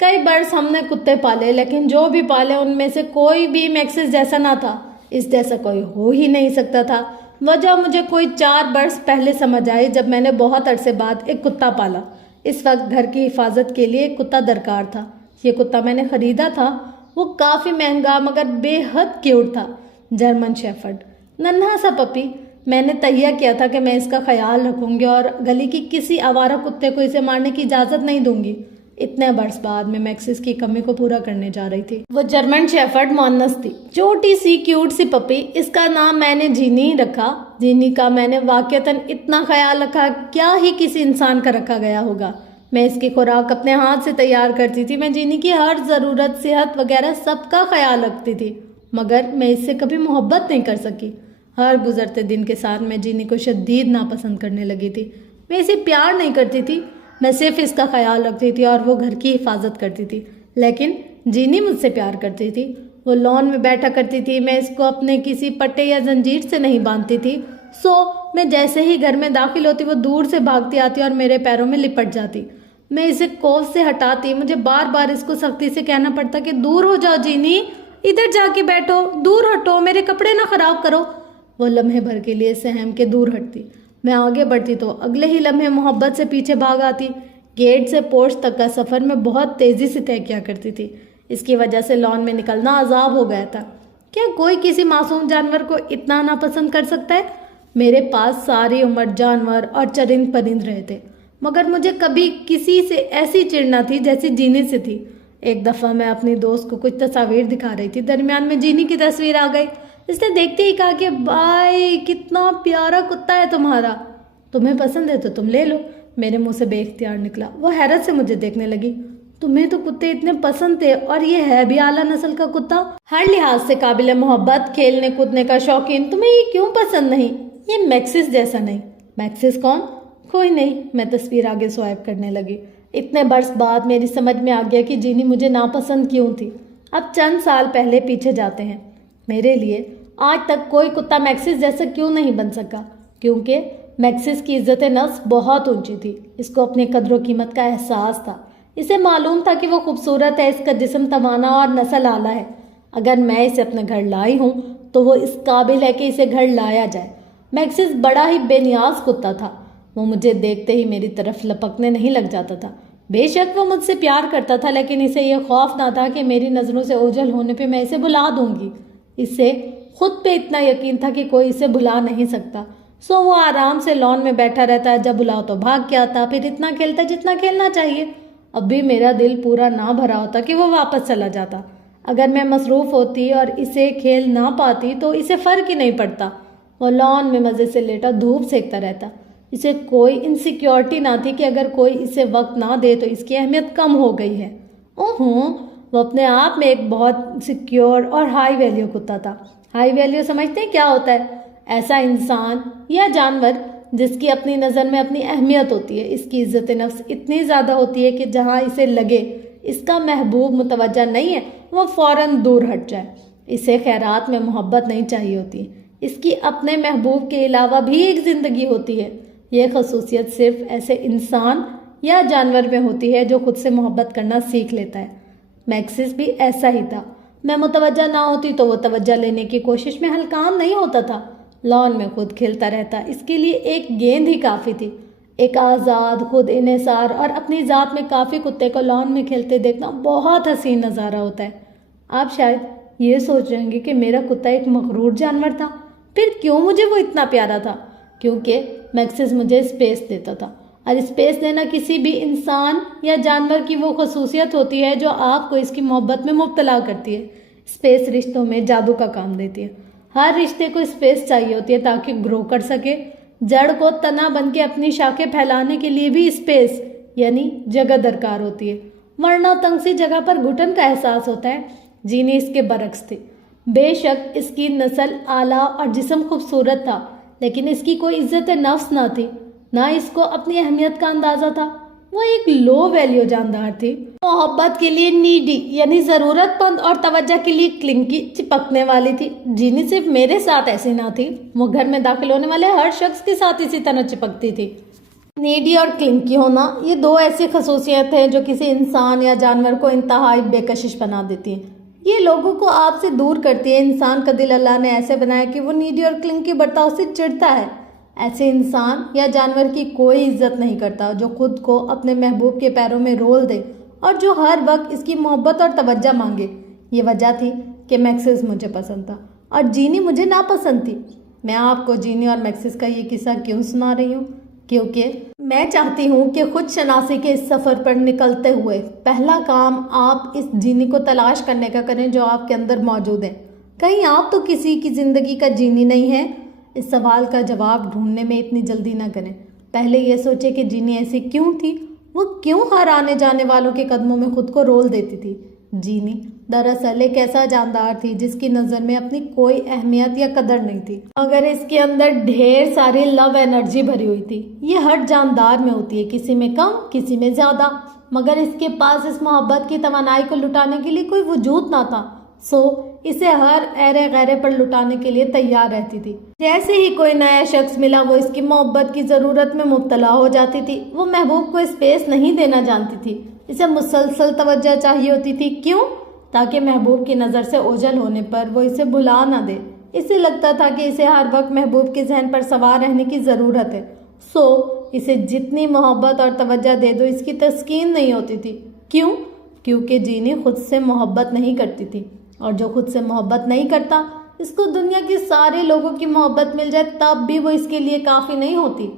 کئی برس ہم نے کتے پالے، لیکن جو بھی پالے ان میں سے کوئی بھی میکسس جیسا نہ تھا، اس جیسا کوئی ہو ہی نہیں سکتا تھا۔ وجہ مجھے کوئی 4 برس پہلے سمجھ آئی جب میں نے بہت عرصے بعد ایک کتا پالا۔ اس وقت گھر کی حفاظت کے لیے ایک کتا درکار تھا۔ یہ کتا میں نے خریدا تھا، وہ کافی مہنگا مگر بے حد کیوٹ تھا، جرمن شیفرڈ، ننھا سا پپی۔ میں نے تہیہ کیا تھا کہ میں اس کا خیال رکھوں گی اور گلی کی کسی آوارہ کتے کو اسے مارنے کی اجازت نہیں دوں گی۔ اتنے برس بعد میں میکسس کی کمی کو پورا کرنے جا رہی تھی۔ وہ جرمن شیفرڈ مؤنث تھی، چھوٹی سی کیوٹ سی پپی۔ اس کا نام میں نے جینی رکھا۔ جینی کا میں نے واقعتاً اتنا خیال رکھا کیا ہی کسی انسان کا رکھا گیا ہوگا۔ میں اس کی خوراک اپنے ہاتھ سے تیار کرتی تھی، میں جینی کی ہر ضرورت، صحت وغیرہ سب کا خیال رکھتی تھی، مگر میں اس سے کبھی محبت نہیں کر سکی۔ ہر گزرتے دن کے ساتھ میں جینی کو شدید ناپسند کرنے لگی تھی۔ میں اسے پیار نہیں کرتی تھی، میں صرف اس کا خیال رکھتی تھی اور وہ گھر کی حفاظت کرتی تھی، لیکن جینی مجھ سے پیار کرتی تھی۔ وہ لان میں بیٹھا کرتی تھی، میں اس کو اپنے کسی پٹے یا زنجیر سے نہیں باندھتی تھی، میں جیسے ہی گھر میں داخل ہوتی وہ دور سے بھاگتی آتی اور میرے پیروں میں لپٹ جاتی۔ میں اسے کوف سے ہٹاتی، مجھے بار بار اس کو سختی سے کہنا پڑتا کہ دور ہو جاؤ جینی، ادھر جا کے بیٹھو، دور ہٹو، میرے کپڑے نہ خراب کرو۔ وہ لمحے بھر کے لیے سہم کے دور ہٹتی۔ میں آگے بڑھتی تو اگلے ہی لمحے محبت سے پیچھے بھاگ آتی۔ گیٹ سے پورچ تک کا سفر میں بہت تیزی سے طے کیا کرتی تھی، اس کی وجہ سے لان میں نکلنا عذاب ہو گیا تھا۔ کیا کوئی کسی معصوم جانور کو اتنا ناپسند کر سکتا ہے؟ میرے پاس ساری عمر جانور اور چرند پرند رہے تھے، مگر مجھے کبھی کسی سے ایسی چڑ نہ تھی جیسی جینی سے تھی۔ ایک دفعہ میں اپنی دوست کو کچھ تصاویر دکھا رہی تھی، درمیان میں جینی کی تصویر آ گئی۔ اس نے دیکھتے ہی کہا کہ بھائی کتنا پیارا کتا ہے تمہارا، تمہیں پسند ہے تو تم لے لو۔ میرے منہ سے بے اختیار نکلا۔ وہ حیرت سے مجھے دیکھنے لگی۔ تمہیں تو کتے اتنے پسند تھے اور یہ ہے بھی اعلیٰ نسل کا کتا، ہر لحاظ سے قابل محبت، کھیلنے کودنے کا شوقین، تمہیں یہ کیوں پسند نہیں؟ یہ میکسس جیسا نہیں۔ میکسس کون؟ کوئی نہیں۔ میں تصویر آگے سوائپ کرنے لگی۔ اتنے برس بعد میری سمجھ میں آ گیا کہ جینی مجھے ناپسند کیوں تھی۔ اب چند سال پہلے پیچھے جاتے ہیں۔ میرے لیے آج تک کوئی کتا میکسس جیسا کیوں نہیں بن سکا؟ کیونکہ میکسس کی عزت نفس بہت اونچی تھی، اس کو اپنی قدر و قیمت کا احساس تھا۔ اسے معلوم تھا کہ وہ خوبصورت ہے، اس کا جسم توانا اور نسل اعلیٰ ہے۔ اگر میں اسے اپنے گھر لائی ہوں تو وہ اس قابل ہے کہ اسے گھر لایا جائے۔ میکسس بڑا ہی بے نیاز کتا تھا۔ وہ مجھے دیکھتے ہی میری طرف لپکنے نہیں لگ جاتا تھا۔ بے شک وہ مجھ سے پیار کرتا تھا، لیکن اسے یہ خوف نہ تھا کہ میری نظروں سے اوجھل ہونے پہ میں اسے بھلا دوں گی۔ اسے خود پہ اتنا یقین تھا کہ کوئی اسے بھلا نہیں سکتا، وہ آرام سے لان میں بیٹھا رہتا، جب بلاؤ تو بھاگ کے آتا، پھر اتنا کھیلتا جتنا کھیلنا چاہیے۔ اب بھی میرا دل پورا نہ بھرا ہوتا کہ وہ واپس چلا جاتا۔ اگر میں مصروف ہوتی اور اسے کھیل نہ پاتی تو اسے فرق ہی نہیں پڑتا۔ وہ لان میں مزے سے لیٹا دھوپ سیکتا رہتا۔ اسے کوئی انسیکیورٹی نہ تھی کہ اگر کوئی اسے وقت نہ دے تو اس کی اہمیت کم ہو گئی ہے۔ وہ اپنے آپ میں ایک بہت سیکیور اور ہائی ویلیو کتا تھا۔ ہائی ویلیو سمجھتے ہیں کیا ہوتا ہے؟ ایسا انسان یا جانور جس کی اپنی نظر میں اپنی اہمیت ہوتی ہے، اس کی عزت نفس اتنی زیادہ ہوتی ہے کہ جہاں اسے لگے اس کا محبوب متوجہ نہیں ہے، وہ فوراً دور ہٹ جائے۔ اسے خیرات میں محبت نہیں چاہیے ہوتی، اس کی اپنے محبوب کے علاوہ بھی ایک زندگی ہوتی ہے۔ یہ خصوصیت صرف ایسے انسان یا جانور میں ہوتی ہے جو خود سے محبت کرنا سیکھ لیتا ہے۔ میکسس بھی ایسا ہی تھا۔ میں متوجہ نہ ہوتی تو وہ توجہ لینے کی کوشش میں ہلکان نہیں ہوتا تھا، لان میں خود کھیلتا رہتا۔ اس کے لیے ایک گیند ہی کافی تھی۔ ایک آزاد، خود انحصار اور اپنی ذات میں کافی کتے کو لان میں کھیلتے دیکھنا بہت حسین نظارہ ہوتا ہے۔ آپ شاید یہ سوچ رہے ہیں کہ میرا کتا ایک مغرور جانور تھا، پھر کیوں مجھے وہ اتنا پیارا تھا؟ کیونکہ میکسس مجھے اسپیس دیتا تھا، اور اسپیس دینا کسی بھی انسان یا جانور کی وہ خصوصیت ہوتی ہے جو آپ کو اس کی محبت میں مبتلا کرتی ہے۔ اسپیس رشتوں میں جادو کا کام دیتی ہے۔ ہر رشتے کو اسپیس چاہیے ہوتی ہے تاکہ گرو کر سکے۔ جڑ کو تنا بن کے اپنی شاخیں پھیلانے کے لیے بھی اسپیس یعنی جگہ درکار ہوتی ہے، ورنہ تنگ سی جگہ پر گھٹن کا احساس ہوتا ہے۔ جینی اس کے برعکس تھی۔ بے شک اس کی نسل اعلیٰ اور جسم خوبصورت تھا، لیکن اس کی کوئی عزت نفس نہ تھی، نہ اس کو اپنی اہمیت کا اندازہ تھا۔ وہ ایک لو ویلیو جاندار تھی، محبت کے لیے نیڈی یعنی ضرورت مند اور توجہ کے لیے کلنکی، چپکنے والی تھی۔ جینی صرف میرے ساتھ ایسی نہ تھی، وہ گھر میں داخل ہونے والے ہر شخص کے ساتھ اسی طرح چپکتی تھی۔ نیڈی اور کلنکی ہونا، یہ دو ایسی خصوصیت ہیں جو کسی انسان یا جانور کو انتہائی بے کشش بنا دیتی ہیں۔ یہ لوگوں کو آپ سے دور کرتی ہے۔ انسان کا دل اللہ نے ایسے بنایا کہ وہ نیڈی اور کلنکی برتاؤ سے چڑھتا ہے۔ ایسے انسان یا جانور کی کوئی عزت نہیں کرتا جو خود کو اپنے محبوب کے پیروں میں رول دے اور جو ہر وقت اس کی محبت اور توجہ مانگے۔ یہ وجہ تھی کہ میکسس مجھے پسند تھا اور جینی مجھے ناپسند تھی۔ میں آپ کو جینی اور میکسس کا یہ قصہ کیوں سنا رہی ہوں؟ کیونکہ میں چاہتی ہوں کہ خود شناسی کے اس سفر پر نکلتے ہوئے پہلا کام آپ اس جینی کو تلاش کرنے کا کریں جو آپ کے اندر موجود ہے۔ کہیں آپ تو کسی کی زندگی کا جینی نہیں ہے؟ اس سوال کا جواب ڈھونڈنے میں اتنی جلدی نہ کریں۔ پہلے یہ سوچیں کہ جینی ایسی کیوں تھی؟ وہ کیوں ہر آنے جانے والوں کے قدموں میں خود کو رول دیتی تھی؟ جینی دراصل ایک ایسا جاندار تھی جس کی نظر میں اپنی کوئی اہمیت یا قدر نہیں تھی، مگر اس کے اندر ڈھیر ساری لو انرجی بھری ہوئی تھی۔ یہ ہر جاندار میں ہوتی ہے، کسی میں کم، کسی میں زیادہ، مگر اس کے پاس اس محبت کی توانائی کو لٹانے کے لیے کوئی وجود نہ تھا، سو اسے ہر ایرے غیرے پر لٹانے کے لیے تیار رہتی تھی۔ جیسے ہی کوئی نیا شخص ملا وہ اس کی محبت کی ضرورت میں مبتلا ہو جاتی تھی۔ وہ محبوب کو اسپیس نہیں دینا جانتی تھی، اسے مسلسل توجہ چاہیے ہوتی تھی۔ کیوں؟ تاکہ محبوب کی نظر سے اوجھل ہونے پر وہ اسے بھلا نہ دے۔ اسے لگتا تھا کہ اسے ہر وقت محبوب کے ذہن پر سوار رہنے کی ضرورت ہے، سو اسے جتنی محبت اور توجہ دے دو اس کی تسکین نہیں ہوتی تھی۔ کیوں؟ کیونکہ جینی خود سے محبت نہیں کرتی تھی، اور جو خود سے محبت نہیں کرتا اس کو دنیا کے سارے لوگوں کی محبت مل جائے تب بھی وہ اس کے لیے کافی نہیں ہوتی۔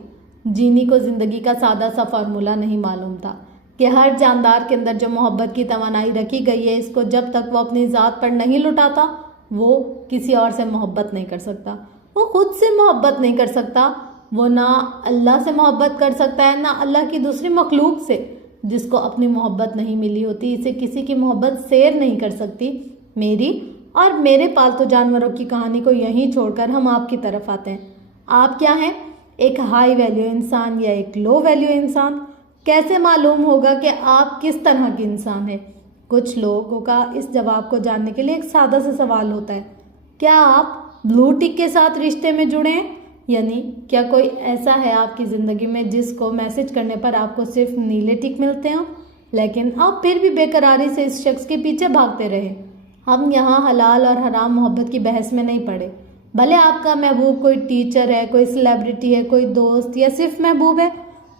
جینی کو زندگی کا سادہ سا فارمولہ نہیں معلوم تھا کہ ہر جاندار کے اندر جو محبت کی توانائی رکھی گئی ہے اس کو جب تک وہ اپنی ذات پر نہیں لٹاتا وہ کسی اور سے محبت نہیں کر سکتا۔ وہ خود سے محبت نہیں کر سکتا، وہ نہ اللہ سے محبت کر سکتا ہے نہ اللہ کی دوسری مخلوق سے۔ جس کو اپنی محبت نہیں ملی ہوتی اسے کسی کی محبت سیر نہیں کر سکتی۔ میری اور میرے پالتو جانوروں کی کہانی کو یہیں چھوڑ کر ہم آپ کی طرف آتے ہیں۔ آپ کیا ہیں؟ ایک ہائی ویلیو انسان یا ایک لو ویلیو انسان؟ کیسے معلوم ہوگا کہ آپ کس طرح کے انسان ہیں؟ کچھ لوگوں کا اس جواب کو جاننے کے لیے ایک سادہ سا سوال ہوتا ہے، کیا آپ بلو ٹک کے ساتھ رشتے میں جڑے ہیں؟ یعنی کیا کوئی ایسا ہے آپ کی زندگی میں جس کو میسج کرنے پر آپ کو صرف نیلے ٹک ملتے ہوں لیکن آپ پھر بھی بے قراری سے اس شخص کے پیچھے بھاگتے رہے؟ ہم یہاں حلال اور حرام محبت کی بحث میں نہیں پڑے۔ بھلے آپ کا محبوب کوئی ٹیچر ہے، کوئی سیلیبریٹی ہے، کوئی دوست یا صرف محبوب ہے،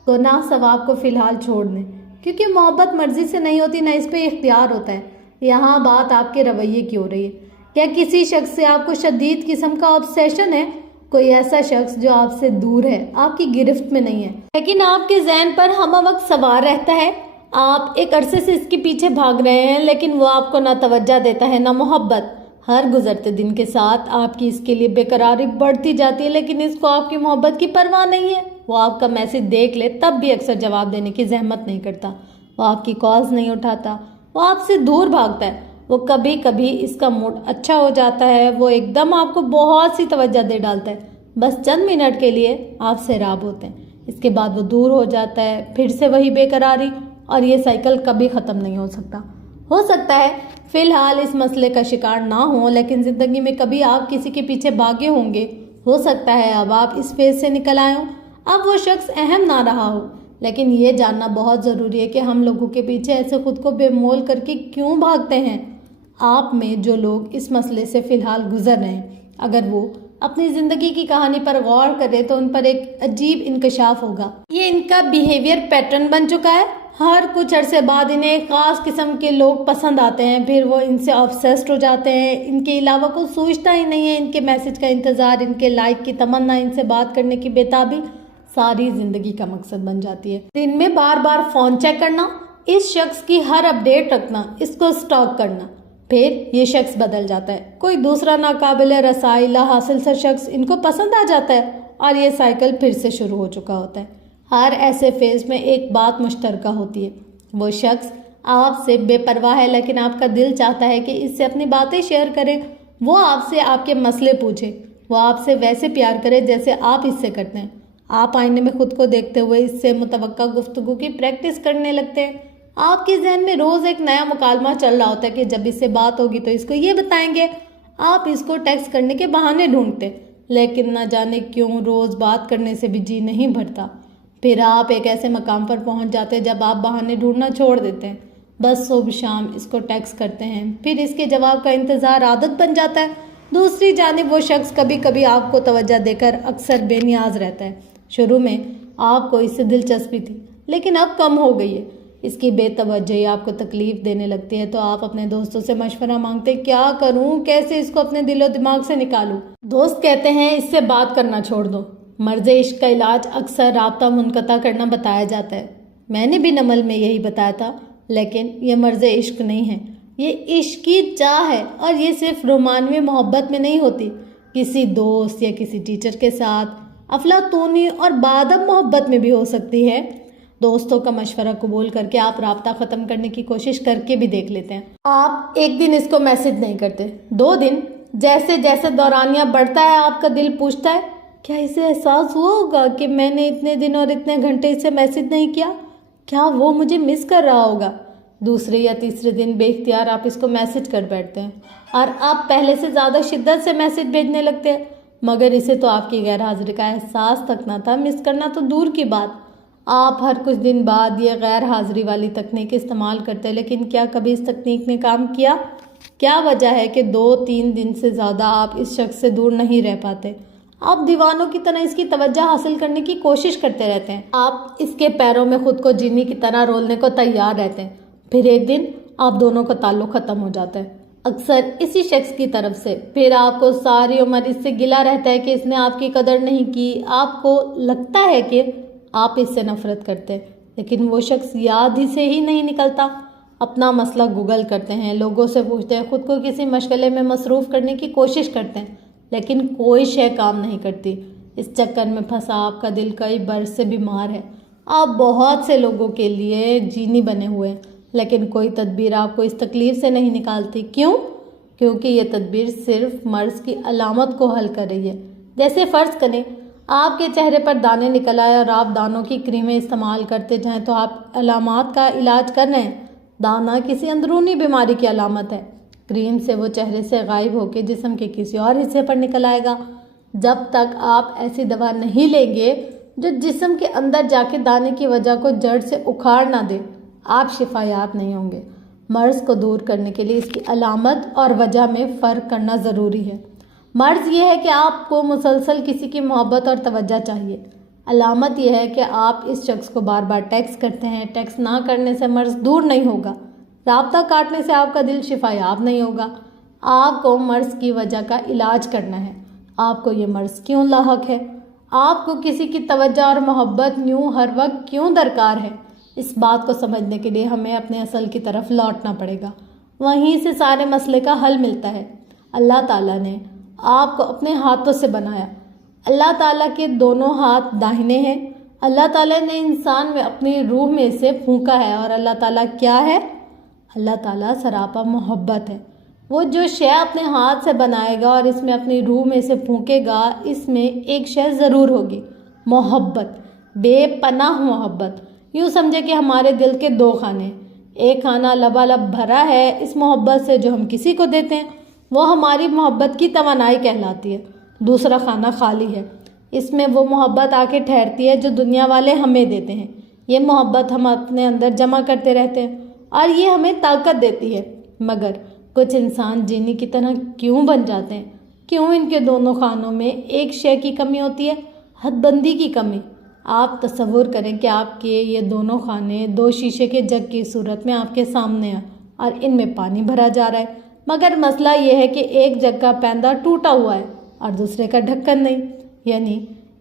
تو نہ ثواب کو فی الحال چھوڑ دیں، کیونکہ محبت مرضی سے نہیں ہوتی، نہ اس پہ اختیار ہوتا ہے۔ یہاں بات آپ کے رویے کی ہو رہی ہے۔ کیا کسی شخص سے آپ کو شدید قسم کا آبسیشن ہے؟ کوئی ایسا شخص جو آپ سے دور ہے، آپ کی گرفت میں نہیں ہے، لیکن آپ کے ذہن پر ہمہ وقت سوار رہتا ہے؟ آپ ایک عرصے سے اس کے پیچھے بھاگ رہے ہیں لیکن وہ آپ کو نہ توجہ دیتا ہے نہ محبت۔ ہر گزرتے دن کے ساتھ آپ کی اس کے لیے بے قراری بڑھتی جاتی ہے لیکن اس کو آپ کی محبت کی پرواہ نہیں ہے۔ وہ آپ کا میسج دیکھ لے تب بھی اکثر جواب دینے کی زحمت نہیں کرتا، وہ آپ کی کالز نہیں اٹھاتا، وہ آپ سے دور بھاگتا ہے۔ وہ کبھی کبھی اس کا موڈ اچھا ہو جاتا ہے، وہ ایک دم آپ کو بہت سی توجہ دے ڈالتا ہے، بس چند منٹ کے لیے آپ سے راب ہوتے ہیں، اس کے بعد وہ دور ہو جاتا ہے، پھر سے وہی بے قراری، اور یہ سائیکل کبھی ختم نہیں ہو سکتا۔ ہو سکتا ہے فی الحال اس مسئلے کا شکار نہ ہوں لیکن زندگی میں کبھی آپ کسی کے پیچھے بھاگے ہوں گے۔ ہو سکتا ہے اب آپ اس فیز سے نکل آئے ہوں، اب وہ شخص اہم نہ رہا ہو، لیکن یہ جاننا بہت ضروری ہے کہ ہم لوگوں کے پیچھے ایسے خود کو بے مول کر کے کیوں بھاگتے ہیں۔ آپ میں جو لوگ اس مسئلے سے فی الحال گزر رہے ہیں، اگر وہ اپنی زندگی کی کہانی پر غور کرے تو ان پر ایک عجیب انکشاف ہوگا۔ یہ ان کا بیہیویئر پیٹرن بن چکا ہے۔ ہر کچھ عرصے بعد انہیں ایک خاص قسم کے لوگ پسند آتے ہیں، پھر وہ ان سے آبسیسڈ ہو جاتے ہیں، ان کے علاوہ کوئی سوچتا ہی نہیں ہے، ان کے میسج کا انتظار، ان کے لائک کی تمنا، ان سے بات کرنے کی بےتابی ساری زندگی کا مقصد بن جاتی ہے۔ دن میں بار بار فون چیک کرنا، اس شخص کی ہر اپڈیٹ رکھنا، اس کو سٹاک کرنا، پھر یہ شخص بدل جاتا ہے، کوئی دوسرا ناقابل رسائی لا حاصل سا شخص ان کو پسند آ جاتا ہے اور یہ سائیکل پھر سے شروع ہو چکا ہوتا ہے۔ ہر ایسے فیز میں ایک بات مشترکہ ہوتی ہے، وہ شخص آپ سے بے پرواہ ہے لیکن آپ کا دل چاہتا ہے کہ اس سے اپنی باتیں شیئر کرے، وہ آپ سے آپ کے مسئلے پوچھے، وہ آپ سے ویسے پیار کرے جیسے آپ اس سے کرتے ہیں۔ آپ آئینے میں خود کو دیکھتے ہوئے اس سے متوقع گفتگو کی پریکٹس کرنے لگتے ہیں۔ آپ کے ذہن میں روز ایک نیا مکالمہ چل رہا ہوتا ہے کہ جب اس سے بات ہوگی تو اس کو یہ بتائیں گے۔ آپ اس کو ٹیکسٹ کرنے کے بہانے ڈھونڈتے، لیکن نہ جانے کیوں روز بات کرنے سے بھی جی نہیں بھرتا۔ پھر آپ ایک ایسے مقام پر پہنچ جاتے ہیں جب آپ بہانے ڈھونڈنا چھوڑ دیتے ہیں، بس صبح شام اس کو ٹیکسٹ کرتے ہیں، پھر اس کے جواب کا انتظار عادت بن جاتا ہے۔ دوسری جانب وہ شخص کبھی کبھی آپ کو توجہ دے کر اکثر بے نیاز رہتا ہے۔ شروع میں آپ کو اس سے دلچسپی تھی لیکن اب کم ہو گئی ہے۔ اس کی بے توجہی آپ کو تکلیف دینے لگتی ہے تو آپ اپنے دوستوں سے مشورہ مانگتے ہیں، کیا کروں، کیسے اس کو اپنے دل و دماغ سے نکالوں؟ دوست کہتے ہیں اس سے بات کرنا چھوڑ دو۔ مرض عشق کا علاج اکثر رابطہ منقطع کرنا بتایا جاتا ہے۔ میں نے بھی نمل میں یہی بتایا تھا، لیکن یہ مرض عشق نہیں ہے، یہ عشق کی چاہ ہے، اور یہ صرف رومانوی محبت میں نہیں ہوتی، کسی دوست یا کسی ٹیچر کے ساتھ افلاطونی اور بادب محبت میں بھی ہو سکتی ہے۔ دوستوں کا مشورہ قبول کر کے آپ رابطہ ختم کرنے کی کوشش کر کے بھی دیکھ لیتے ہیں۔ آپ ایک دن اس کو میسج نہیں کرتے، 2 دن، جیسے جیسے دورانیہ بڑھتا ہے آپ کا دل پوچھتا ہے، کیا اسے احساس ہوا ہوگا کہ میں نے اتنے دن اور اتنے گھنٹے اسے میسج نہیں کیا؟ کیا وہ مجھے مس کر رہا ہوگا؟ دوسرے یا تیسرے دن بے اختیار آپ اس کو میسج کر بیٹھتے ہیں اور آپ پہلے سے زیادہ شدت سے میسج بھیجنے لگتے ہیں، مگر اسے تو آپ کی غیر حاضری کا احساس تک نہ تھا، مس کرنا تو دور کی بات۔ آپ ہر کچھ دن بعد یہ غیر حاضری والی تکنیک استعمال کرتے ہیں، لیکن کیا کبھی اس تکنیک نے کام کیا؟ کیا وجہ ہے کہ 2-3 دن سے زیادہ آپ اس شخص سے دور نہیں رہ پاتے؟ آپ دیوانوں کی طرح اس کی توجہ حاصل کرنے کی کوشش کرتے رہتے ہیں، آپ اس کے پیروں میں خود کو جینی کی طرح رولنے کو تیار رہتے ہیں، پھر ایک دن آپ دونوں کا تعلق ختم ہو جاتا ہے، اکثر اسی شخص کی طرف سے۔ پھر آپ کو ساری عمر اس سے گلہ رہتا ہے کہ اس نے آپ کی قدر نہیں کی، آپ کو لگتا ہے کہ آپ اس سے نفرت کرتے ہیں، لیکن وہ شخص یاد ہی سے ہی نہیں نکلتا۔ اپنا مسئلہ گوگل کرتے ہیں، لوگوں سے پوچھتے ہیں، خود کو کسی مشغلے میں مصروف کرنے کی کوشش کرتے ہیں، لیکن کوئی شے کام نہیں کرتی۔ اس چکر میں پھنسا آپ کا دل کئی برس سے بیمار ہے۔ آپ بہت سے لوگوں کے لیے جینی بنے ہوئے ہیں، لیکن کوئی تدبیر آپ کو اس تکلیف سے نہیں نکالتی۔ کیوں؟ کیونکہ یہ تدبیر صرف مرض کی علامت کو حل کر رہی ہے۔ جیسے فرض کریں آپ کے چہرے پر دانے نکل آئے اور آپ دانوں کی کریمیں استعمال کرتے جائیں تو آپ علامات کا علاج کر رہے ہیں۔ دانہ کسی اندرونی بیماری کی علامت ہے، کریم سے وہ چہرے سے غائب ہو کے جسم کے کسی اور حصے پر نکل آئے گا۔ جب تک آپ ایسی دوا نہیں لیں گے جو جسم کے اندر جا کے دانے کی وجہ کو جڑ سے اکھاڑ نہ دے، آپ شفا یاب نہیں ہوں گے۔ مرض کو دور کرنے کے لیے اس کی علامت اور وجہ میں فرق کرنا ضروری ہے۔ مرض یہ ہے کہ آپ کو مسلسل کسی کی محبت اور توجہ چاہیے، علامت یہ ہے کہ آپ اس شخص کو بار بار ٹیکسٹ کرتے ہیں۔ ٹیکسٹ نہ کرنے سے مرض دور نہیں ہوگا، رابطہ کاٹنے سے آپ کا دل شفا یاب نہیں ہوگا۔ آپ کو مرض کی وجہ کا علاج کرنا ہے، آپ کو یہ مرض کیوں لاحق ہے، آپ کو کسی کی توجہ اور محبت یوں ہر وقت کیوں درکار ہے۔ اس بات کو سمجھنے کے لیے ہمیں اپنے اصل کی طرف لوٹنا پڑے گا، وہیں سے سارے مسئلے کا حل ملتا ہے۔ اللہ تعالیٰ نے آپ کو اپنے ہاتھوں سے بنایا، اللہ تعالیٰ کے دونوں ہاتھ داہنے ہیں۔ اللہ تعالیٰ نے انسان میں اپنی روح میں سے پھونکا ہے، اور اللہ تعالیٰ کیا ہے؟ اللہ تعالیٰ سراپا محبت ہے۔ وہ جو شے اپنے ہاتھ سے بنائے گا اور اس میں اپنی روح میں سے پھونکے گا، اس میں ایک شے ضرور ہوگی، محبت، بے پناہ محبت۔ یوں سمجھے کہ ہمارے دل کے 2 خانے، ایک خانہ لبالب بھرا ہے اس محبت سے جو ہم کسی کو دیتے ہیں، وہ ہماری محبت کی توانائی کہلاتی ہے۔ دوسرا خانہ خالی ہے، اس میں وہ محبت آ کے ٹھہرتی ہے جو دنیا والے ہمیں دیتے ہیں۔ یہ محبت ہم اپنے اندر جمع کرتے رہتے ہیں اور یہ ہمیں طاقت دیتی ہے، مگر کچھ انسان جینی کی طرح کیوں بن جاتے ہیں؟ کیوں ان کے دونوں خانوں میں ایک شے کی کمی ہوتی ہے؟ حد بندی کی کمی۔ آپ تصور کریں کہ آپ کے یہ دونوں خانے 2 شیشے کے جگ کی صورت میں آپ کے سامنے ہیں اور ان میں پانی بھرا جا رہا ہے، مگر مسئلہ یہ ہے کہ ایک جگ کا پیندہ ٹوٹا ہوا ہے اور دوسرے کا ڈھکن نہیں، یعنی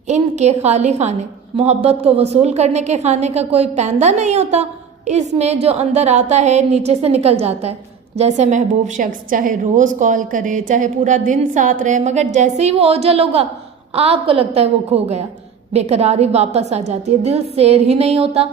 ان کے خالی خانے، محبت کو وصول کرنے کے خانے کا کوئی پیندہ نہیں ہوتا۔ اس میں جو اندر آتا ہے نیچے سے نکل جاتا ہے، جیسے محبوب شخص چاہے روز کال کرے، چاہے پورا دن ساتھ رہے، مگر جیسے ہی وہ اوجھل ہوگا آپ کو لگتا ہے وہ کھو گیا، بےقراری واپس آ جاتی ہے، دل سیر ہی نہیں ہوتا۔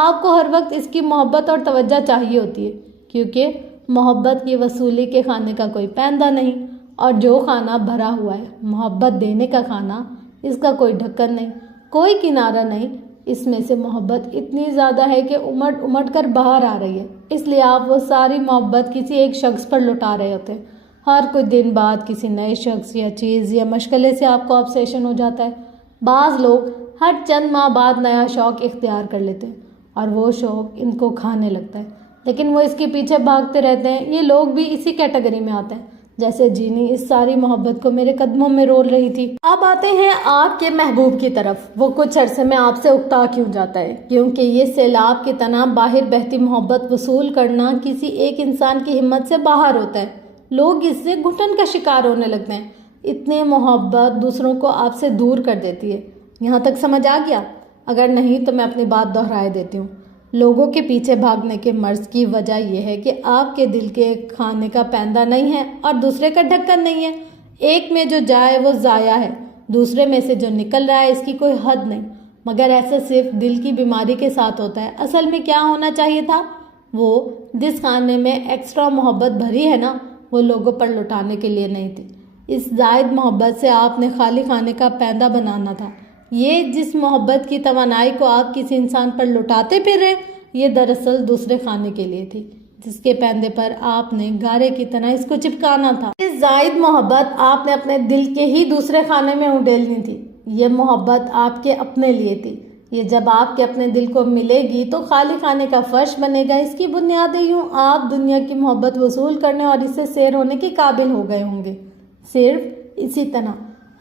آپ کو ہر وقت اس کی محبت اور توجہ چاہیے ہوتی ہے، کیونکہ محبت کی وصولی کے خانے کا کوئی پیندہ نہیں، اور جو خانہ بھرا ہوا ہے محبت دینے کا خانہ، اس کا کوئی ڈھکن نہیں، کوئی کنارہ نہیں، اس میں سے محبت اتنی زیادہ ہے کہ امٹ امٹ کر باہر آ رہی ہے۔ اس لیے آپ وہ ساری محبت کسی ایک شخص پر لٹا رہے ہوتے ہیں۔ ہر کچھ دن بعد کسی نئے شخص یا چیز یا مشغلے سے آپ کو آبسیشن ہو جاتا ہے۔ بعض لوگ ہر چند ماہ بعد نیا شوق اختیار کر لیتے ہیں اور وہ شوق ان کو کھانے لگتا ہے، لیکن وہ اس کے پیچھے بھاگتے رہتے ہیں۔ یہ لوگ بھی اسی کیٹیگری میں آتے ہیں، جیسے جینی اس ساری محبت کو میرے قدموں میں رول رہی تھی۔ اب آتے ہیں آپ کے محبوب کی طرف۔ وہ کچھ عرصے میں آپ سے اکتا کیوں جاتا ہے؟ کیونکہ یہ سیلاب کی طرح باہر بہتی محبت وصول کرنا کسی ایک انسان کی ہمت سے باہر ہوتا ہے۔ لوگ اس سے گھٹن کا شکار ہونے لگتے ہیں۔ اتنی محبت دوسروں کو آپ سے دور کر دیتی ہے۔ یہاں تک سمجھ آ گیا؟ اگر نہیں تو میں اپنی بات دہرائے دیتی ہوں۔ لوگوں کے پیچھے بھاگنے کے مرض کی وجہ یہ ہے کہ آپ کے دل کے کھانے کا پیندہ نہیں ہے اور دوسرے کا ڈھکن نہیں ہے۔ ایک میں جو جائے وہ ضائع ہے، دوسرے میں سے جو نکل رہا ہے اس کی کوئی حد نہیں۔ مگر ایسا صرف دل کی بیماری کے ساتھ ہوتا ہے۔ اصل میں کیا ہونا چاہیے تھا؟ وہ جس کھانے میں ایکسٹرا محبت بھری ہے نا، وہ لوگوں پر لٹانے کے لیے نہیں تھی۔ اس زائد محبت سے آپ نے خالی کھانے کا پیندہ بنانا تھا۔ یہ جس محبت کی توانائی کو آپ کسی انسان پر لٹاتے پھر رہے، یہ دراصل دوسرے کھانے کے لیے تھی، جس کے پیندے پر آپ نے گارے کی طرح اس کو چپکانا تھا۔ یہ زائد محبت آپ نے اپنے دل کے ہی دوسرے کھانے میں اڈیلنی تھی۔ یہ محبت آپ کے اپنے لیے تھی۔ یہ جب آپ کے اپنے دل کو ملے گی تو خالی کھانے کا فرش بنے گا۔ اس کی بنیادیں یوں آپ دنیا کی محبت وصول کرنے اور اس سے سیر ہونے کے قابل ہو گئے ہوں گے۔ صرف اسی طرح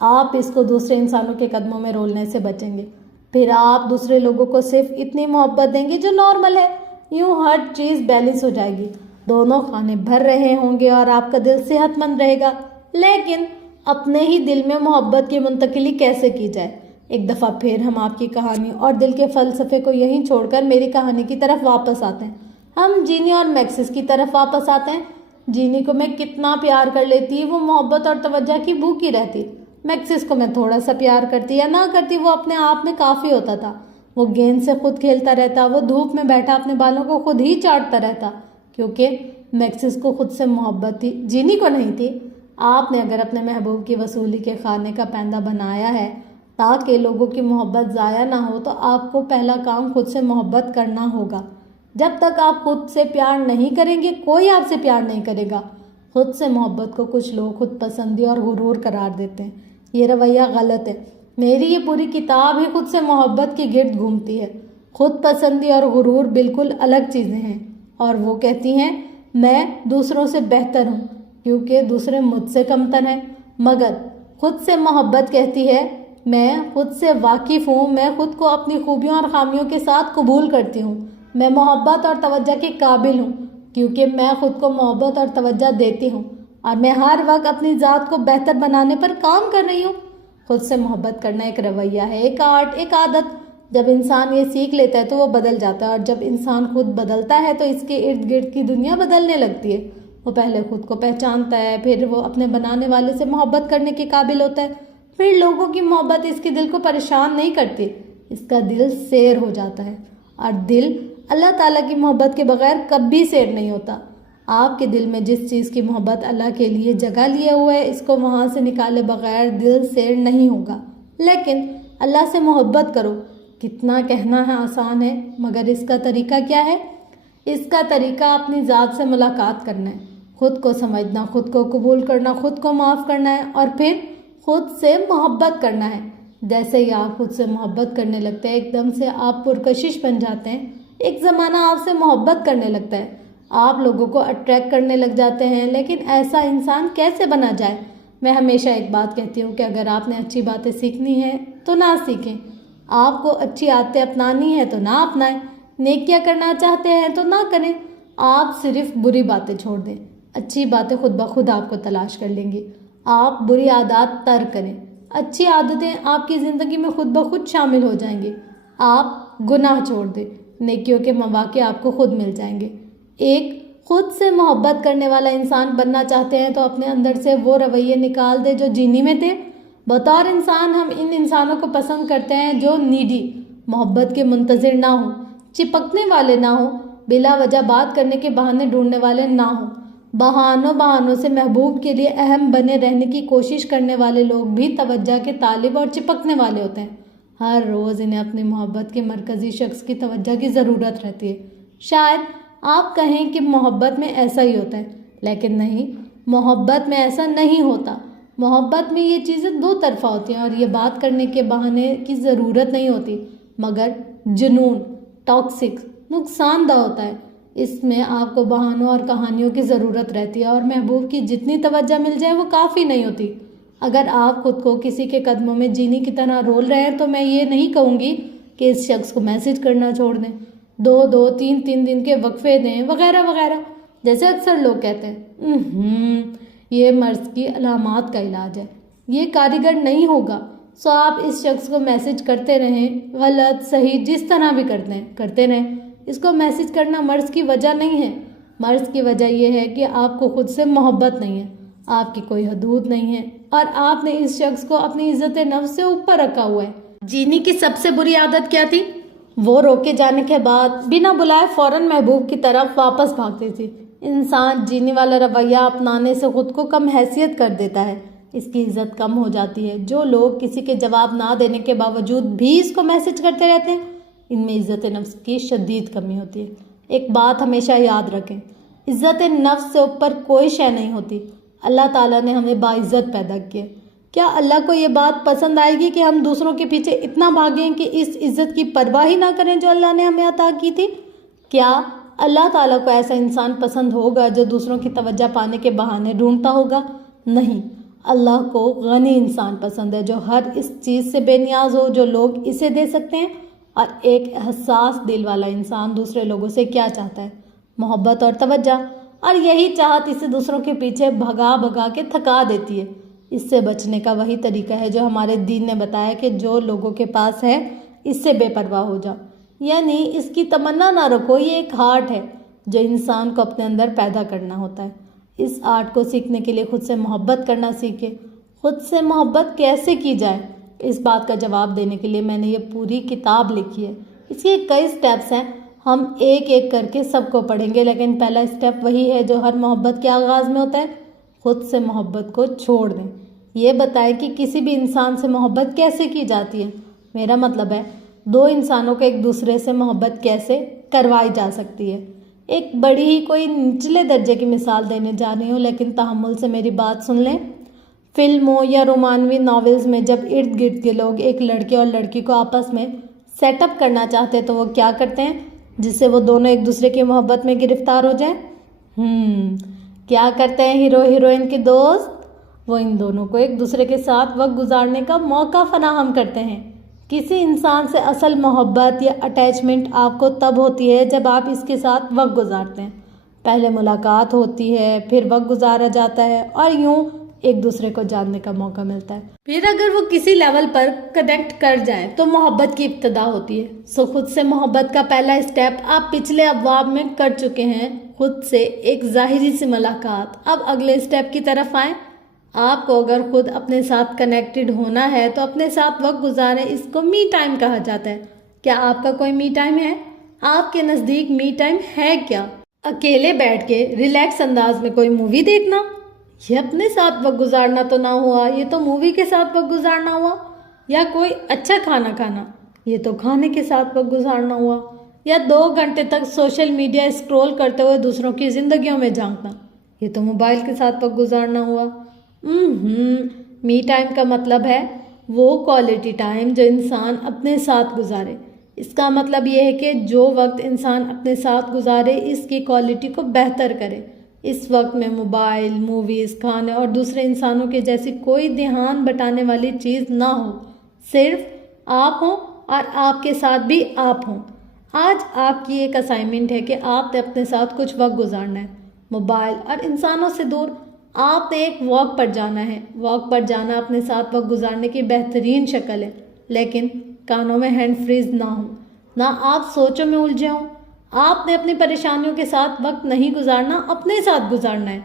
آپ اس کو دوسرے انسانوں کے قدموں میں رولنے سے بچیں گے۔ پھر آپ دوسرے لوگوں کو صرف اتنی محبت دیں گے جو نارمل ہے۔ یوں ہر چیز بیلنس ہو جائے گی، دونوں کھانے بھر رہے ہوں گے اور آپ کا دل صحت مند رہے گا۔ لیکن اپنے ہی دل میں محبت کی منتقلی کیسے کی جائے؟ ایک دفعہ پھر ہم آپ کی کہانی اور دل کے فلسفے کو یہیں چھوڑ کر میری کہانی کی طرف واپس آتے ہیں۔ ہم جینی اور میکسس کی طرف واپس آتے ہیں۔ جینی کو میں کتنا پیار کر لیتی، وہ محبت اور توجہ کی بھوکی رہتی۔ میکسس کو میں تھوڑا سا پیار کرتی یا نہ کرتی، وہ اپنے آپ میں کافی ہوتا تھا۔ وہ گیند سے خود کھیلتا رہتا، وہ دھوپ میں بیٹھا اپنے بالوں کو خود ہی چاٹتا رہتا، کیونکہ میکسس کو خود سے محبت تھی، جینی کو نہیں تھی۔ آپ نے اگر اپنے محبوب کی وصولی کے کھانے کا پیندہ بنایا ہے تاکہ لوگوں کی محبت ضائع نہ ہو، تو آپ کو پہلا کام خود سے محبت کرنا ہوگا۔ جب تک آپ خود سے پیار نہیں کریں گے، کوئی آپ سے پیار نہیں کرے گا۔ خود سے محبت کو کچھ لوگ خود پسندی اور غرور قرار دیتے ہیں۔ یہ رویہ غلط ہے۔ میری یہ پوری کتاب ہی خود سے محبت کی گرد گھومتی ہے۔ خود پسندی اور غرور بالکل الگ چیزیں ہیں، اور وہ کہتی ہیں میں دوسروں سے بہتر ہوں کیونکہ دوسرے مجھ سے کمتر ہیں، مگر خود سے محبت کہتی ہے میں خود سے واقف ہوں، میں خود کو اپنی خوبیوں اور خامیوں کے ساتھ قبول کرتی ہوں، میں محبت اور توجہ کے قابل ہوں کیونکہ میں خود کو محبت اور توجہ دیتی ہوں، اور میں ہر وقت اپنی ذات کو بہتر بنانے پر کام کر رہی ہوں۔ خود سے محبت کرنا ایک رویہ ہے، ایک آرٹ، ایک عادت۔ جب انسان یہ سیکھ لیتا ہے تو وہ بدل جاتا ہے، اور جب انسان خود بدلتا ہے تو اس کے ارد گرد کی دنیا بدلنے لگتی ہے۔ وہ پہلے خود کو پہچانتا ہے، پھر وہ اپنے بنانے والے سے محبت کرنے کے قابل ہوتا ہے۔ پھر لوگوں کی محبت اس کے دل کو پریشان نہیں کرتی، اس کا دل سیر ہو جاتا ہے، اور دل اللہ تعالیٰ کی محبت کے بغیر کبھی سیر نہیں ہوتا۔ آپ کے دل میں جس چیز کی محبت اللہ کے لیے جگہ لیے ہوئے ہے، اس کو وہاں سے نکالے بغیر دل سیر نہیں ہوگا۔ لیکن اللہ سے محبت کرو، کتنا کہنا ہے آسان ہے، مگر اس کا طریقہ کیا ہے؟ اس کا طریقہ اپنی ذات سے ملاقات کرنا ہے، خود کو سمجھنا، خود کو قبول کرنا، خود کو معاف کرنا ہے، اور پھر خود سے محبت کرنا ہے۔ جیسے ہی آپ خود سے محبت کرنے لگتے ہیں، ایک دم سے آپ پرکشش بن جاتے ہیں۔ ایک زمانہ آپ سے محبت کرنے لگتا ہے، آپ لوگوں کو اٹریکٹ کرنے لگ جاتے ہیں۔ لیکن ایسا انسان کیسے بنا جائے؟ میں ہمیشہ ایک بات کہتی ہوں کہ اگر آپ نے اچھی باتیں سیکھنی ہیں تو نہ سیکھیں، آپ کو اچھی عادتیں اپنانی ہیں تو نہ اپنائیں، نیکیاں کرنا چاہتے ہیں تو نہ کریں۔ آپ صرف بری باتیں چھوڑ دیں، اچھی باتیں خود بخود آپ کو تلاش کر لیں گی۔ آپ بری عادات ترک کریں، اچھی عادتیں آپ کی زندگی میں خود بخود شامل ہو جائیں گی۔ آپ گناہ چھوڑ دیں، نیکیوں کے مواقع آپ کو خود مل جائیں گے۔ ایک خود سے محبت کرنے والا انسان بننا چاہتے ہیں تو اپنے اندر سے وہ رویے نکال دے جو جینی میں تھے۔ بطور انسان ہم ان انسانوں کو پسند کرتے ہیں جو نیڈی، محبت کے منتظر نہ ہوں، چپکنے والے نہ ہوں، بلا وجہ بات کرنے کے بہانے ڈھونڈنے والے نہ ہوں۔ بہانوں سے محبوب کے لیے اہم بنے رہنے کی کوشش کرنے والے لوگ بھی توجہ کے طالب اور چپکنے والے ہوتے ہیں۔ ہر روز انہیں اپنی محبت کے مرکزی شخص کی توجہ کی ضرورت رہتی ہے۔ شاید آپ کہیں کہ محبت میں ایسا ہی ہوتا ہے، لیکن نہیں، محبت میں ایسا نہیں ہوتا۔ محبت میں یہ چیزیں دو طرفہ ہوتی ہیں اور یہ بات کرنے کے بہانے کی ضرورت نہیں ہوتی، مگر جنون، ٹاکسک، نقصان دہ ہوتا ہے۔ اس میں آپ کو بہانوں اور کہانیوں کی ضرورت رہتی ہے اور محبوب کی جتنی توجہ مل جائے وہ کافی نہیں ہوتی۔ اگر آپ خود کو کسی کے قدموں میں جینی کی طرح رول رہے ہیں تو میں یہ نہیں کہوں گی کہ اس شخص کو میسج کرنا چھوڑ دیں، 2-3 دن کے وقفے دیں وغیرہ وغیرہ، جیسے اکثر لوگ کہتے ہیں۔ یہ مرض کی علامات کا علاج ہے، یہ کارگر نہیں ہوگا۔ سو آپ اس شخص کو میسج کرتے رہیں، غلط صحیح جس طرح بھی کرتے رہیں۔ اس کو میسج کرنا مرض کی وجہ نہیں ہے، مرض کی وجہ یہ ہے کہ آپ کو خود سے محبت نہیں ہے، آپ کی کوئی حدود نہیں ہے اور آپ نے اس شخص کو اپنی عزت نفس سے اوپر رکھا ہوا ہے۔ جینی کی سب سے بری عادت کیا تھی؟ وہ روکے جانے کے بعد بنا بلائے فوراً محبوب کی طرف واپس بھاگتی تھی۔ انسان جینی والا رویہ اپنانے سے خود کو کم حیثیت کر دیتا ہے، اس کی عزت کم ہو جاتی ہے۔ جو لوگ کسی کے جواب نہ دینے کے باوجود بھی اس کو میسج کرتے رہتے ہیں، ان میں عزت نفس کی شدید کمی ہوتی ہے۔ ایک بات ہمیشہ یاد رکھیں، عزت نفس سے اوپر کوئی شے نہیں ہوتی۔ اللہ تعالیٰ نے ہمیں باعزت پیدا کیا۔ کیا اللہ کو یہ بات پسند آئے گی کہ ہم دوسروں کے پیچھے اتنا بھاگیں کہ اس عزت کی پرواہ ہی نہ کریں جو اللہ نے ہمیں عطا کی تھی؟ کیا اللہ تعالیٰ کو ایسا انسان پسند ہوگا جو دوسروں کی توجہ پانے کے بہانے ڈھونڈتا ہوگا؟ نہیں، اللہ کو غنی انسان پسند ہے جو ہر اس چیز سے بے نیاز ہو جو لوگ اسے دے سکتے ہیں، اور ایک حساس دل والا انسان دوسرے لوگوں سے کیا چاہتا ہے؟ محبت اور توجہ، اور یہی چاہت اسے دوسروں کے پیچھے بھگا کے تھکا دیتی ہے۔ اس سے بچنے کا وہی طریقہ ہے جو ہمارے دین نے بتایا کہ جو لوگوں کے پاس ہے اس سے بے پرواہ ہو جاؤ، یعنی اس کی تمنا نہ رکھو۔ یہ ایک آرٹ ہے جو انسان کو اپنے اندر پیدا کرنا ہوتا ہے۔ اس آرٹ کو سیکھنے کے لیے خود سے محبت کرنا سیکھے۔ خود سے محبت کیسے کی جائے، اس بات کا جواب دینے کے لیے میں نے یہ پوری کتاب لکھی ہے۔ اس کے کئی سٹیپس ہیں، ہم ایک ایک کر کے سب کو پڑھیں گے، لیکن پہلا سٹیپ وہی ہے جو ہر محبت کے آغاز میں ہوتا ہے، خود سے محبت کو چھوڑ دیں۔ یہ بتائیں کہ کسی بھی انسان سے محبت کیسے کی جاتی ہے۔ میرا مطلب ہے دو انسانوں کو ایک دوسرے سے محبت کیسے کروائی جا سکتی ہے۔ ایک بڑی ہی کوئی نچلے درجے کی مثال دینے جا رہی ہوں، لیکن تحمل سے میری بات سن لیں۔ فلموں یا رومانوی ناولز میں جب ارد گرد کے لوگ ایک لڑکے اور لڑکی کو آپس میں سیٹ اپ کرنا چاہتے ہیں تو وہ کیا کرتے ہیں جس سے وہ دونوں ایک دوسرے کی محبت میں گرفتار ہو جائیں؟ کیا کرتے ہیں ہیرو ہیروئن کے دوست؟ وہ ان دونوں کو ایک دوسرے کے ساتھ وقت گزارنے کا موقع فراہم کرتے ہیں۔ کسی انسان سے اصل محبت یا اٹیچمنٹ آپ کو تب ہوتی ہے جب آپ اس کے ساتھ وقت گزارتے ہیں۔ پہلے ملاقات ہوتی ہے، پھر وقت گزارا جاتا ہے اور یوں ایک دوسرے کو جاننے کا موقع ملتا ہے۔ پھر اگر وہ کسی لیول پر کنیکٹ کر جائیں تو محبت کی ابتدا ہوتی ہے۔ سو خود سے محبت کا پہلا اسٹیپ آپ پچھلے ابواب میں کر چکے ہیں، خود سے ایک ظاہری سی ملاقات۔ اب اگلے اسٹیپ کی طرف آئیں۔ آپ کو اگر خود اپنے ساتھ کنیکٹڈ ہونا ہے تو اپنے ساتھ وقت گزاریں، اس کو می ٹائم کہا جاتا ہے۔ کیا آپ کا کوئی می ٹائم ہے؟ آپ کے نزدیک می ٹائم ہے کیا؟ اکیلے بیٹھ کے ریلیکس انداز میں کوئی مووی دیکھنا؟ یہ اپنے ساتھ وقت گزارنا تو نہ ہوا، یہ تو مووی کے ساتھ وقت گزارنا ہوا۔ یا کوئی اچھا کھانا کھانا، یہ تو کھانے کے ساتھ وقت گزارنا ہوا۔ یا 2 گھنٹے تک سوشل میڈیا اسکرول کرتے ہوئے دوسروں کی زندگیوں میں جھانکنا، یہ تو موبائل کے ساتھ وقت گزارنا ہوا۔ می ٹائم کا مطلب ہے وہ کوالٹی ٹائم جو انسان اپنے ساتھ گزارے۔ اس کا مطلب یہ ہے کہ جو وقت انسان اپنے ساتھ گزارے اس کی کوالٹی کو بہتر کرے۔ اس وقت میں موبائل، موویز، کھانے اور دوسرے انسانوں کے جیسی کوئی دھیان بٹانے والی چیز نہ ہو، صرف آپ ہوں اور آپ کے ساتھ بھی آپ ہوں۔ آج آپ کی ایک اسائنمنٹ ہے کہ آپ نے اپنے ساتھ کچھ وقت گزارنا ہے، موبائل اور انسانوں سے دور۔ آپ نے ایک واک پر جانا ہے۔ واک پر جانا اپنے ساتھ وقت گزارنے کی بہترین شکل ہے، لیکن کانوں میں ہینڈ فریز نہ ہو، نہ آپ سوچوں میں الجھے ہوں۔ آپ نے اپنی پریشانیوں کے ساتھ وقت نہیں گزارنا، اپنے ساتھ گزارنا ہے۔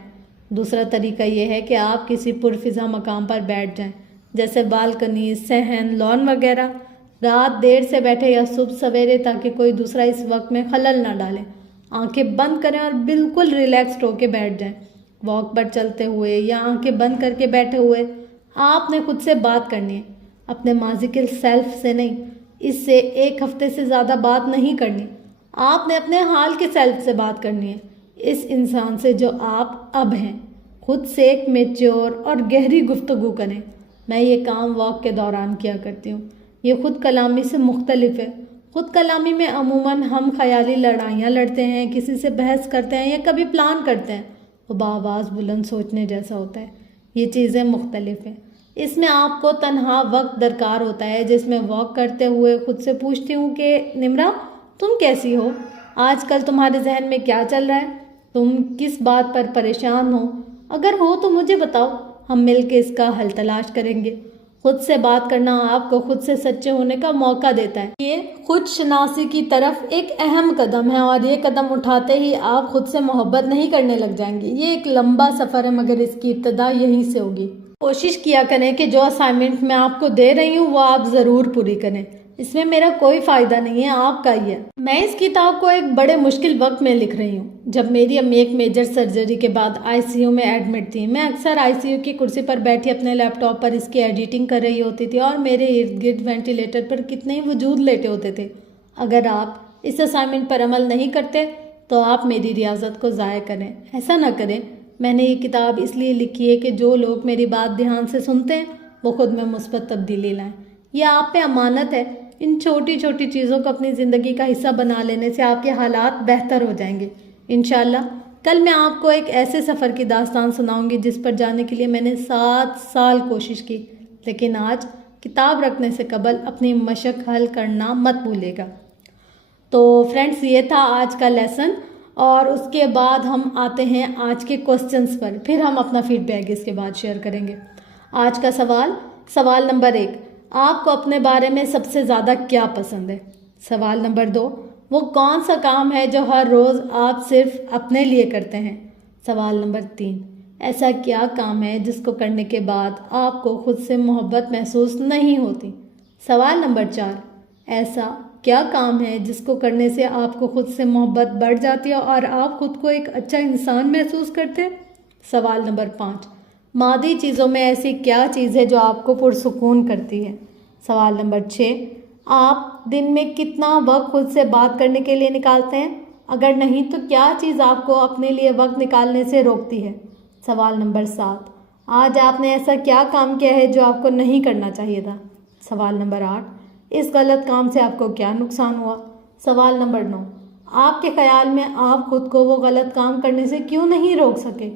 دوسرا طریقہ یہ ہے کہ آپ کسی پرفضا مقام پر بیٹھ جائیں، جیسے بالکنی، صحن، لان وغیرہ۔ رات دیر سے بیٹھے یا صبح سویرے، تاکہ کوئی دوسرا اس وقت میں خلل نہ ڈالے۔ آنکھیں بند کریں اور بالکل ریلیکسڈ ہو کے بیٹھ جائیں۔ واک پر چلتے ہوئے یا آنکھیں بند کر کے بیٹھے ہوئے آپ نے خود سے بات کرنی ہے، اپنے ماضی کے سیلف سے نہیں۔ اس سے 1 ہفتے سے زیادہ بات نہیں کرنی۔ آپ نے اپنے حال کے سیلف سے بات کرنی ہے، اس انسان سے جو آپ اب ہیں۔ خود سے ایک میچور اور گہری گفتگو کریں۔ میں یہ کام واک کے دوران کیا کرتی ہوں۔ یہ خود کلامی سے مختلف ہے۔ خود کلامی میں عموماً ہم خیالی لڑائیاں لڑتے ہیں، کسی سے بحث کرتے ہیں یا کبھی پلان کرتے ہیں۔ وہ بآواز بلند سوچنے جیسا ہوتا ہے۔ یہ چیزیں مختلف ہیں۔ اس میں آپ کو تنہا وقت درکار ہوتا ہے، جس میں واک کرتے ہوئے خود سے پوچھتی ہوں کہ نمرا تم کیسی ہو؟ آج کل تمہارے ذہن میں کیا چل رہا ہے؟ تم کس بات پر پریشان ہو؟ اگر ہو تو مجھے بتاؤ، ہم مل کے اس کا حل تلاش کریں گے۔ خود سے بات کرنا آپ کو خود سے سچے ہونے کا موقع دیتا ہے۔ یہ خود شناسی کی طرف ایک اہم قدم ہے، اور یہ قدم اٹھاتے ہی آپ خود سے محبت نہیں کرنے لگ جائیں گے۔ یہ ایک لمبا سفر ہے، مگر اس کی ابتدا یہیں سے ہوگی۔ کوشش کیا کریں کہ جو اسائنمنٹ میں آپ کو دے رہی ہوں وہ آپ ضرور پوری کریں۔ اس میں میرا کوئی فائدہ نہیں ہے، آپ کا ہی ہے۔ میں اس کتاب کو ایک بڑے مشکل وقت میں لکھ رہی ہوں، جب میری امی ایک میجر سرجری کے بعد ICU میں ایڈمٹ تھی۔ میں اکثر ICU کی کرسی پر بیٹھی اپنے لیپ ٹاپ پر اس کی ایڈیٹنگ کر رہی ہوتی تھی، اور میرے ارد گرد وینٹیلیٹر پر کتنے ہی وجود لیٹے ہوتے تھے۔ اگر آپ اس اسائنمنٹ پر عمل نہیں کرتے تو آپ میری ریاضت کو ضائع کریں، ایسا نہ کریں۔ میں نے یہ کتاب اس لیے لکھی ہے کہ جو لوگ میری بات دھیان سے سنتے ہیں وہ خود میں مثبت تبدیلی لائیں۔ یہ آپ پہ امانت ہے۔ ان چھوٹی چھوٹی چیزوں کو اپنی زندگی کا حصہ بنا لینے سے آپ کے حالات بہتر ہو جائیں گے انشاءاللہ۔ کل میں آپ کو ایک ایسے سفر کی داستان سناؤں گی جس پر جانے کے لیے میں نے 7 سال کوشش کی، لیکن آج کتاب رکھنے سے قبل اپنی مشق حل کرنا مت بھولے گا۔ تو فرینڈس، یہ تھا آج کا لیسن، اور اس کے بعد ہم آتے ہیں آج کے کوسچنز پر، پھر ہم اپنا فیڈ بیک اس کے بعد شیئر کریں گے۔ آج کا سوال نمبر 1، آپ کو اپنے بارے میں سب سے زیادہ کیا پسند ہے؟ سوال نمبر 2، وہ کون سا کام ہے جو ہر روز آپ صرف اپنے لیے کرتے ہیں؟ سوال نمبر 3، ایسا کیا کام ہے جس کو کرنے کے بعد آپ کو خود سے محبت محسوس نہیں ہوتی؟ سوال نمبر 4، ایسا کیا کام ہے جس کو کرنے سے آپ کو خود سے محبت بڑھ جاتی ہے اور آپ خود کو ایک اچھا انسان محسوس کرتے ہیں؟ سوال نمبر 5، مادی چیزوں میں ایسی کیا چیز ہے جو آپ کو پرسکون کرتی ہے؟ سوال نمبر 6، آپ دن میں کتنا وقت خود سے بات کرنے کے لیے نکالتے ہیں؟ اگر نہیں تو کیا چیز آپ کو اپنے لیے وقت نکالنے سے روکتی ہے؟ سوال نمبر 7، آج آپ نے ایسا کیا کام کیا ہے جو آپ کو نہیں کرنا چاہیے تھا؟ سوال نمبر 8، اس غلط کام سے آپ کو کیا نقصان ہوا؟ سوال نمبر 9، آپ کے خیال میں آپ خود کو وہ غلط کام کرنے سے کیوں نہیں روک سکے؟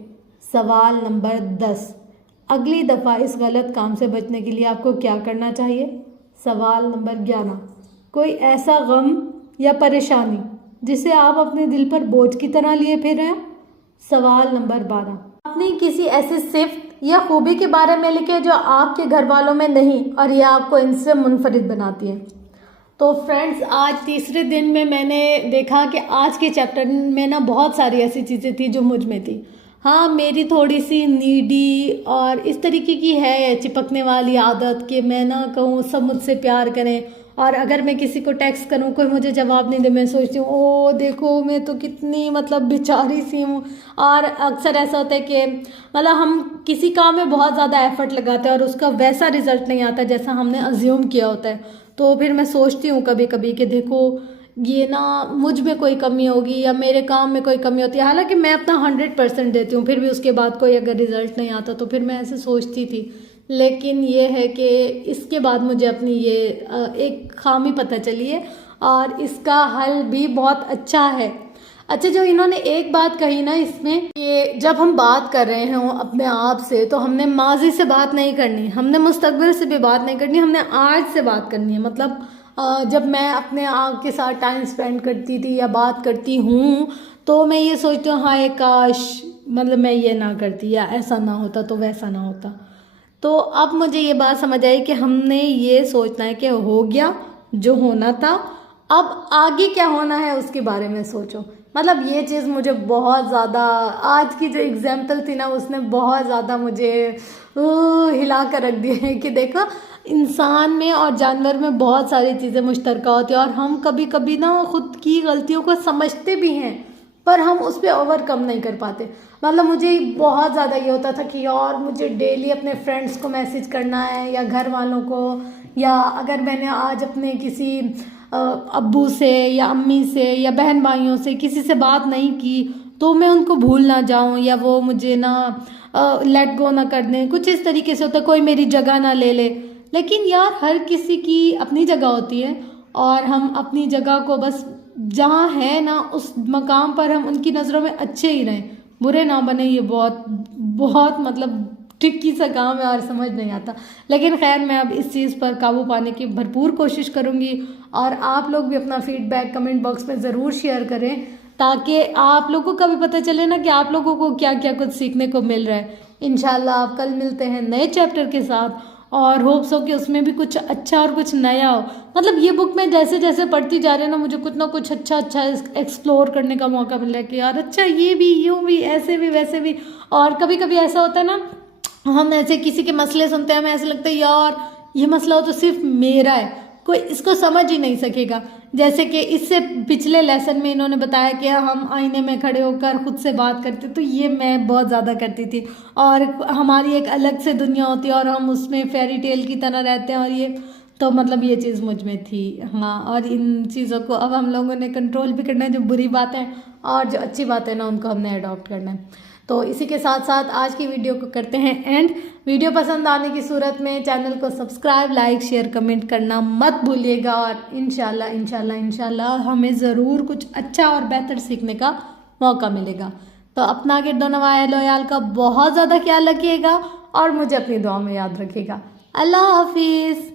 سوال نمبر 10، اگلی دفعہ اس غلط کام سے بچنے کے لیے آپ کو کیا کرنا چاہیے؟ سوال نمبر 11، کوئی ایسا غم یا پریشانی جسے آپ اپنے دل پر بوجھ کی طرح لیے پھر رہے ہیں؟ سوال نمبر 12، اپنی کسی ایسی صفت یا خوبی کے بارے میں لکھیں جو آپ کے گھر والوں میں نہیں اور یہ آپ کو ان سے منفرد بناتی ہے۔ تو فرینڈز، آج تیسرے دن میں نے دیکھا کہ آج کے چیپٹر میں نا بہت ساری ایسی چیزیں تھیں جو مجھ میں تھی۔ ہاں، میری تھوڑی سی نیڈی اور اس طریقے کی ہے چپکنے والی عادت کہ میں نہ کہوں سب مجھ سے پیار کریں، اور اگر میں کسی کو ٹیکسٹ کروں کوئی مجھے جواب نہیں دے، میں سوچتی ہوں او دیکھو میں تو کتنی بیچاری سی ہوں۔ اور اکثر ایسا ہوتا ہے کہ ہم کسی کام میں بہت زیادہ ایفرٹ لگاتے ہیں اور اس کا ویسا رزلٹ نہیں آتا جیسا ہم نے ازیوم کیا ہوتا ہے، تو پھر میں سوچتی ہوں کبھی کبھی کہ دیکھو یہ نا مجھ میں کوئی کمی ہوگی یا میرے کام میں کوئی کمی ہوتی ہے، حالانکہ میں اپنا 100% دیتی ہوں، پھر بھی اس کے بعد کوئی اگر رزلٹ نہیں آتا تو پھر میں ایسے سوچتی تھی۔ لیکن یہ ہے کہ اس کے بعد مجھے اپنی یہ ایک خامی پتہ چلی ہے اور اس کا حل بھی بہت اچھا ہے۔ اچھا، جو انہوں نے ایک بات کہی نا اس میں کہ جب ہم بات کر رہے ہوں اپنے آپ سے تو ہم نے ماضی سے بات نہیں کرنی، ہم نے مستقبل سے بھی بات نہیں کرنی، ہم نے آج سے بات کرنی ہے۔ جب میں اپنے آپ کے ساتھ ٹائم سپینڈ کرتی تھی یا بات کرتی ہوں تو میں یہ سوچتی ہوں ہائے کاش میں یہ نہ کرتی یا ایسا نہ ہوتا تو ویسا نہ ہوتا۔ تو اب مجھے یہ بات سمجھ آئی کہ ہم نے یہ سوچنا ہے کہ ہو گیا جو ہونا تھا، اب آگے کیا ہونا ہے اس کے بارے میں سوچو۔ یہ چیز مجھے بہت زیادہ آج کی جو ایگزامپل تھی نا اس نے بہت زیادہ مجھے ہلا کر رکھ دیا ہے کہ دیکھو انسان میں اور جانور میں بہت ساری چیزیں مشترکہ ہوتی ہیں اور ہم کبھی کبھی نا خود کی غلطیوں کو سمجھتے بھی ہیں پر ہم اس پہ اوور کم نہیں کر پاتے۔ مجھے بہت زیادہ یہ ہوتا تھا کہ یار مجھے ڈیلی اپنے فرینڈس کو میسج کرنا ہے یا گھر والوں کو، یا اگر میں نے آج اپنے کسی ابو سے یا امی سے یا بہن بھائیوں سے کسی سے بات نہیں کی تو میں ان کو بھول نہ جاؤں یا وہ مجھے لیٹ گو نہ کر دیں، کچھ اس طریقے سے ہوتا ہے، کوئی میری جگہ نہ لے لے. لیکن یار ہر کسی کی اپنی جگہ ہوتی ہے، اور ہم اپنی جگہ کو بس جہاں ہے نا اس مقام پر ہم ان کی نظروں میں اچھے ہی رہیں، برے نہ بنے. یہ بہت بہت مطلب ٹرکی سا کام ہے اور سمجھ نہیں آتا. لیکن خیر میں اب اس چیز پر قابو پانے کی بھرپور کوشش کروں گی، اور آپ لوگ بھی اپنا فیڈ بیک کمنٹ باکس میں ضرور شیئر کریں، تاکہ آپ لوگوں کا بھی پتہ چلے نا کہ آپ لوگوں کو کیا کیا کچھ سیکھنے کو مل رہا ہے. انشاءاللہ آپ کل ملتے ہیں نئے چیپٹر کے ساتھ، اور ہوپس ہو کہ اس میں بھی کچھ اچھا اور کچھ نیا ہو. مطلب یہ بک میں جیسے جیسے پڑھتی جا رہی ہے نا، مجھے کچھ نہ کچھ اچھا ایکسپلور کرنے کا موقع مل رہا ہے کہ یار اچھا یہ بھی، یوں بھی، ایسے بھی، ویسے بھی. اور کبھی کبھی ایسا ہوتا ہے نا، ہم ایسے کسی کے مسئلے سنتے ہیں، ہمیں ایسا لگتا ہے یار یہ مسئلہ ہو تو صرف میرا ہے، کوئی اس کو سمجھ ہی نہیں سکے گا. جیسے کہ اس سے پچھلے لیسن میں انہوں نے بتایا کہ ہم آئینے میں کھڑے ہو کر خود سے بات کرتے، تو یہ میں بہت زیادہ کرتی تھی، اور ہماری ایک الگ سے دنیا ہوتی ہے اور ہم اس میں فیری ٹیل کی طرح رہتے ہیں. اور یہ تو مطلب یہ چیز مجھ میں تھی. ہاں، اور ان چیزوں کو اب ہم لوگوں نے کنٹرول بھی کرنا ہے، جو بری باتیں اور جو اچھی باتیں نا ان کو ہم نے اڈاپٹ کرنا ہے. تو اسی کے ساتھ ساتھ آج کی ویڈیو کو کرتے ہیں اینڈ. ویڈیو پسند آنے کی صورت میں چینل کو سبسکرائب، لائک، شیئر، کمنٹ کرنا مت بھولیے گا، اور انشاءاللہ ہمیں ضرور کچھ اچھا اور بہتر سیکھنے کا موقع ملے گا. تو اپنا گرد و نواح اہل و عیال کا بہت زیادہ خیال رکھیے گا، اور مجھے اپنی دعا میں یاد رکھیے گا. اللہ حافظ.